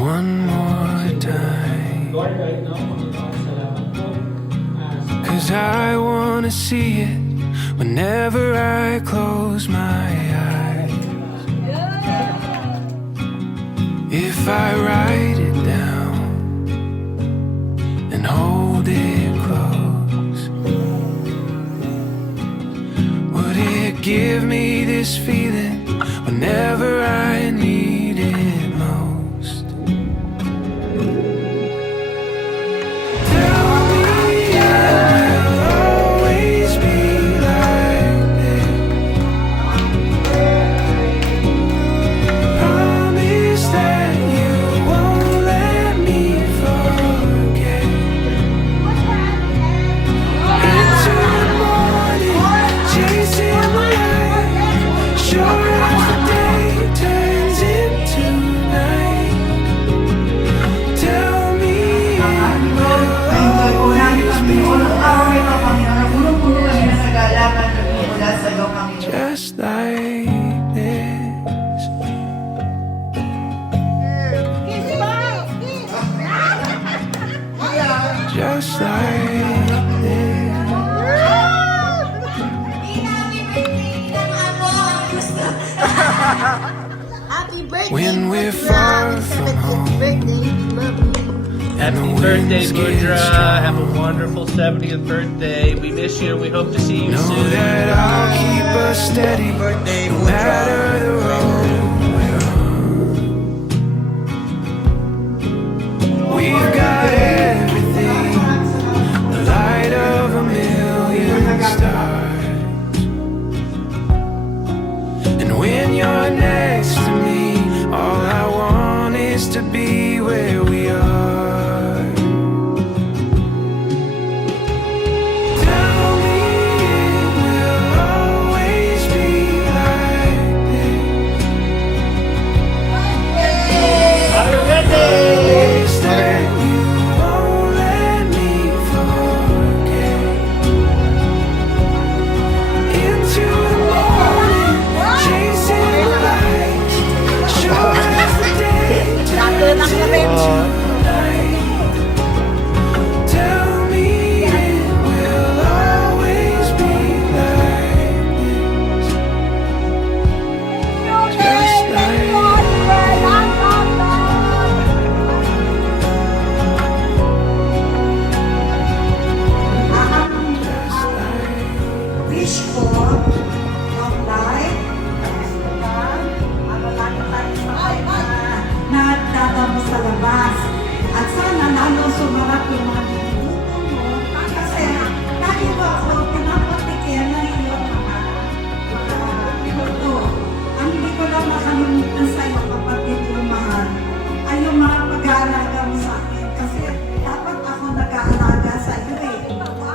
one more time, 'cause I wanna see it whenever I close my eyes. If I write it down and hold it close, would it give me this feeling whenever I need it most? Tell me it will always be like this. Promise that you won't let me forget. Into the morning, chasing the light, sure as the day turns into night. Tell me it will always be just like this. Just like this. Happy birthday! When we're far from home, Happy birthday, Mudra. Have a wonderful 70th birthday. We miss you. We hope to see you know soon. that I'll keep us steady no matter the road we're on. We've got everything, the light of a million stars. And when you're next to me, all I want is to be where we are. Tell me it will always be like this. Promise that you won't let me forget. Into the morning, chasing the light, sure as the day turns into night. Tell me it will always be like this. Just like Wish ko, long life, kalusugan, lagi tayo na nagdadamo sa labas. At sana lalo sumarap yung mga niluto mo. Kasi lagi mo ako pinapatikin ng iyong mga niluto. Ang hindi ko lang makalimutan sa iyo, kapatid ko mahal, ay yung mga pag-aalaga mo sa akin. Kasi dapat ako nag-aalaga sa iyo eh.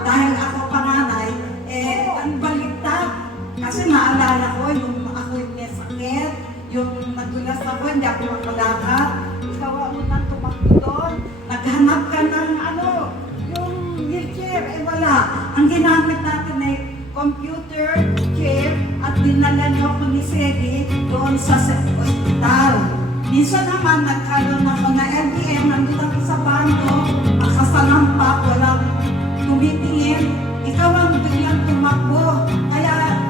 Dahil ako panganay, ang baliktad. Kasi naalala ko yung ako yung may sakit, yung nadulas ako, hindi ako makalakad. Ikaw ang unang tumakbo doon. Naghanap ka ng yung wheelchair, wala. Ang ginamit natin ay computer, chair, at dinala niyo ako ni Sedi doon sa hospital. Minsan naman nagkaroon ako na LBM, nandun ako sa bando, makasalampak, walang tumitingin. Ikaw ang biglang tumakbo. Kaya,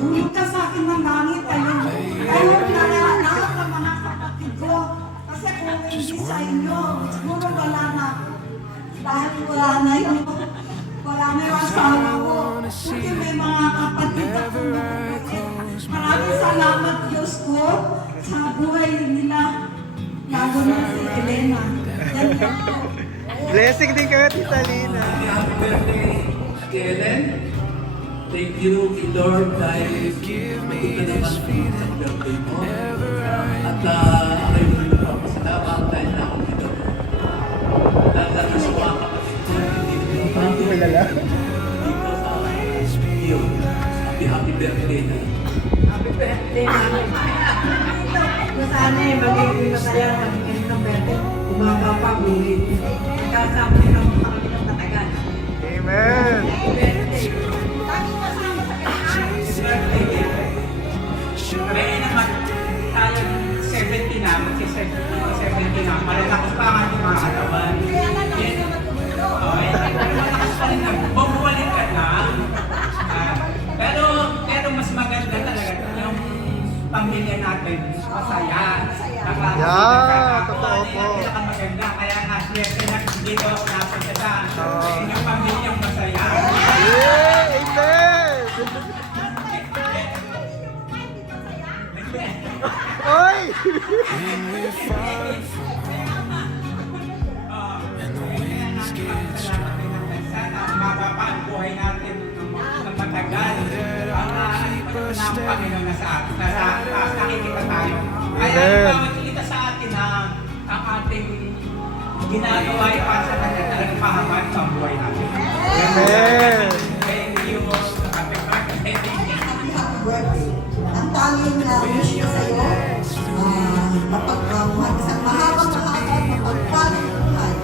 hulog ka sa akin ng langit. Ayun na lahat ng mga kapatid ko. Kasi kung hindi sa inyo, siguro wala na. Dahil wala na yung asawa ko. Kasi may mga kapatid ako. Maraming salamat Diyos ko sa buhay nila. Lalo na si Elena. Blessing din kayo, Tita Lina. Happy birthday, Kellen. Thank you, Lord, dahil punta naman sa birthday mo. At ako'y magpapasalamat dahil na ako dito. Dahil na sa mga kapatid ko, hindi Parang tumalala. dito sa iyo. Happy birthday na. Happy birthday namin. Sana magiging masaya magiging ng birthday. Umaga pa, bulit. Kasama ng mga matagal. Amen. Happy birthday. Lagi kasama sa kanya. May naman tayo 70 na, magsi-70 Kasi nga, malalakas pa ang ating mga katawan. Malakas pa rin na. Bumalik ka lang. Pero mas maganda talaga yung pamilya natin masaya. Yeah, totoo po. Yan ang maganda. Kaya nga, swerte na dito ako napunta sa inyong pamilyang masaya. Yeah, amen! Oy! When we're far from home and the winds get strong. Sana mababa ang buhay natin ng matagal. Ang Panginoon na sa atin. Nakikita tayo. Kaya ipawagkita sa atin na ang ating ginagawa ay para sa kanya talagang mahabaan sa buhay natin. Amen! Thank you. Happy birthday. birthday. Ang tanging wish ko sa iyo, isang mahabang mapagpaling buhay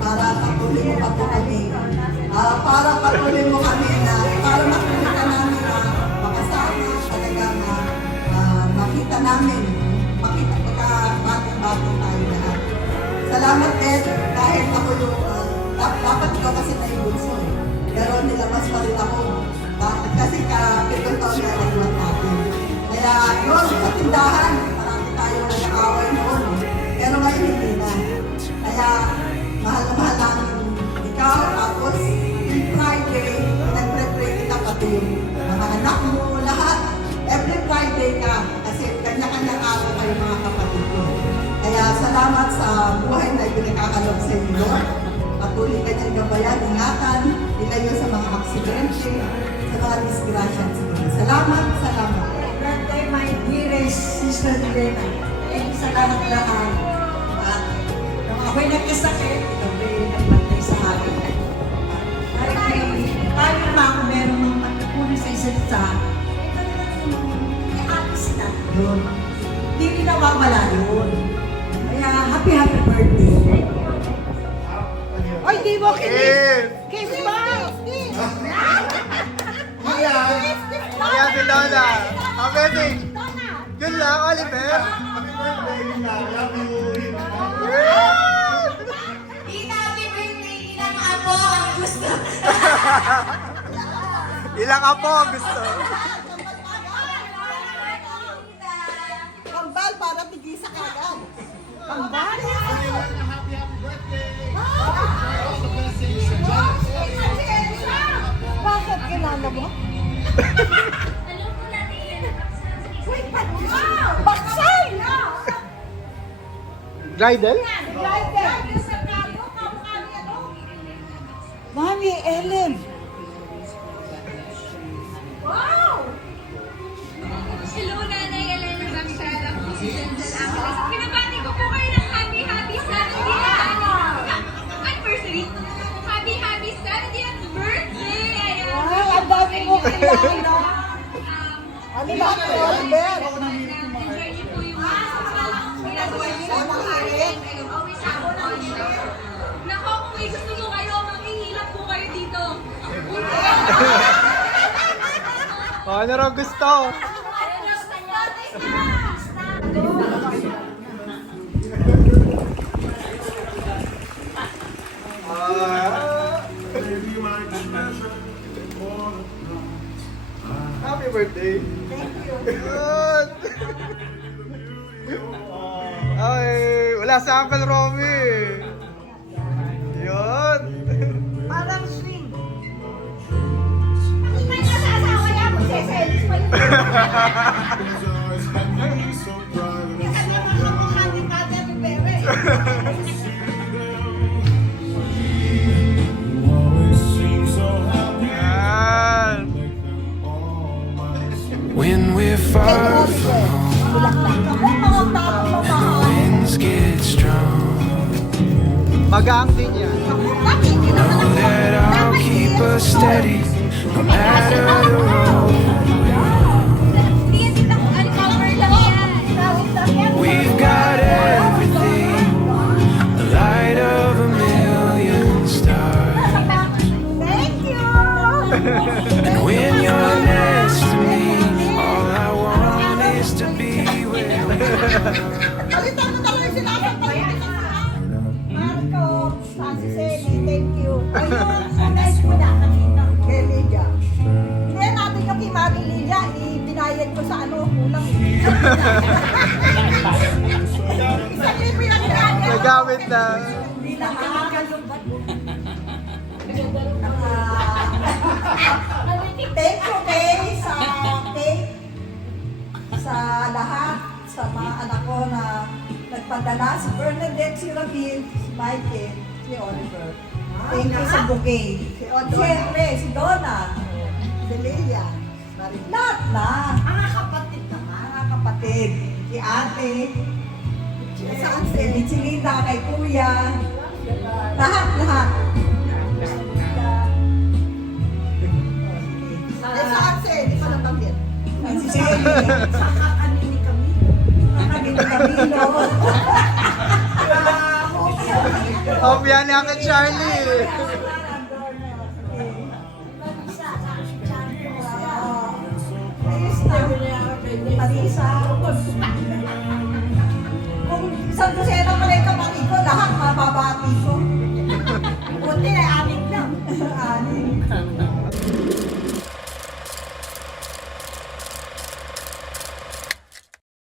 para patuloy mo pa po kami. Para patuloy mo kami na, para makita namin na makasama talagang makita namin, makita pagka-batang tayo lahat. Salamat din dahil ako yung, dapat ikaw kasi na yung bunso. Pero nilabas pa rin ako. Kasi ka-pitong taon na nagwan natin. Kaya yun, sa tindahan, marami tayo nag-away noon. Pero ngayon hindi na. Kaya mahal na mahal namin ikaw. Tapos yung Friday, nagpre-pray kita pati yung mga anak mo, lahat. Every Friday ka. Kasi kanya-kanyang araw kayo mga kapatid ko. Kaya salamat sa buhay na pinakakalob sa inyo. Patuloy ka niyang gabayan, ingatan, ilayo sa mga aksidente, sa mga disgrasya. Salamat, salamat. Birthday, my dearest sister Lena. Thank you sa lahat-lahat. At nung ako'y nagkasakit, ikaw ba'y nagbantay sa akin. Dahil tayo na ako meron ng pagkakunin sa isa't isa, i-atis na yun. Hindi rin nawawala yun. Kaya happy birthday. Ay, di mo kinis! Kiss mo! Kaya si Donna. Amazing! Yun lang, Oliver. Ilang apo ang gusto. Ilang apo ang gusto. Kambal para tigisa ka agad. Kambal? Bakit kilala mo? Alam ko natin. Wait, baksay! Glidel? Mami, Ellen. Wow! Hello, Nanay Elena Baxara po si Denzel Angeles. Pinabati ko po kayo ng happy 70th anniversary. Happy 70th birthday! Ayan. Wow, ang dami mo kilala. Ano ba ito, Oliver? Enjoy niyo po yung ginagawa niyo sa mga harin. Always have fun. Nako, kung may gusto mo kayo, maghihilap po kayo dito. Ano raw gusto? Happy birthday! Thank you. Yun! Ay, wala sa Uncle Romy. Yun! Parang swing. Hindi ka sa asawa niya, magseselis pa yun. Kasi makamuha ni Kate ni Bebe. Yan! When we're far from home and the winds get strong. Magaang din yan. Know that I'll keep us steady no matter the road we're on. We've got everything, the light of a million stars. Thank you! And when you're next to me, all I want is to be where we are. Alitan mo talaga sinabi. sa ano, kulang eh. Isang libre lang yan. Nagamit na. Hindi lahat. Thank you, Kay, sa lahat, sa mga anak ko na nagpadala, si Bernadette, si Ramil, si Michael, si Oliver. Thank you sa bouquet. Siyempre, si Donna, si Lelia, lahat na. Mga kapatid naman. Mga kapatid. Si ate, si Linda, kay kuya, lahat. Saan si? Hindi ko nabanggit. Si Shelly. Sa kakanini kami. Kakanini kami, no? Hopya ni Uncle Charlie. Marisa. Kung isang dosena pala yung kapatid ko, lahat mababati ko.